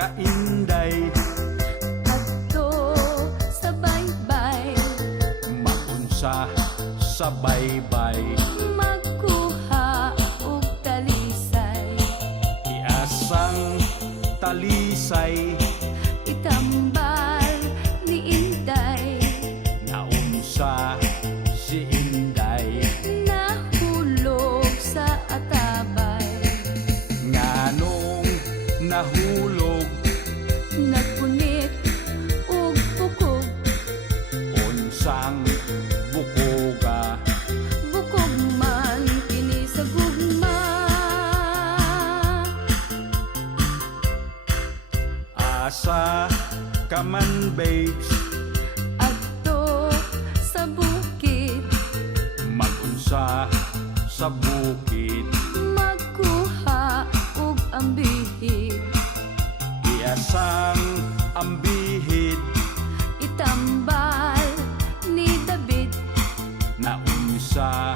kainday, adto sa baybay, maunsa sa baybay, magkuha og talisay, iasang talisay, itambal ni Inday, naunsa si Inday, nahulog sa atabay, nganong nahulog, nagpunit ug bukog, unsang bukoga, bukog man kini sa gugma, asa ka man babes, adto sa bukid, magunsa sa bukid, magkuha og ambihid, iasang ambihid, itambal ni David, naunsa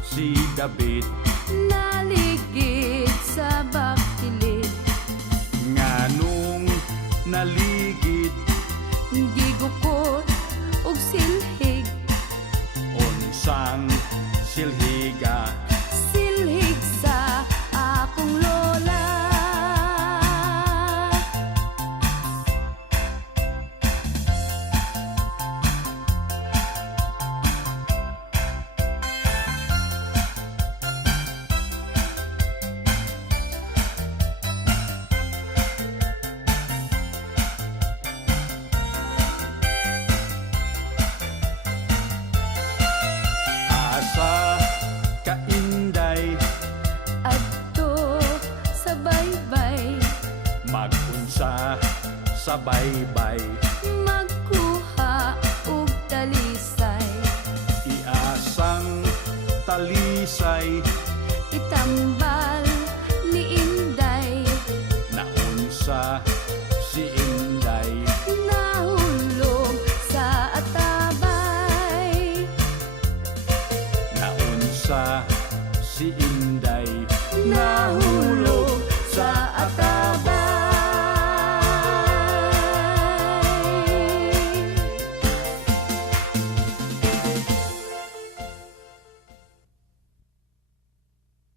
si David, naligid sa bakilid, nganong naligid, gigukot og silhig, unsang silhiga, silhig sa akong lola. asa kainday, Adto sa baybay, magunsa sa baybay, magkuha og talisay, iasang talisay, itambal ni Inday, naunsa si Inday, nahulog sa atabay, naunsa si Inday, nahulog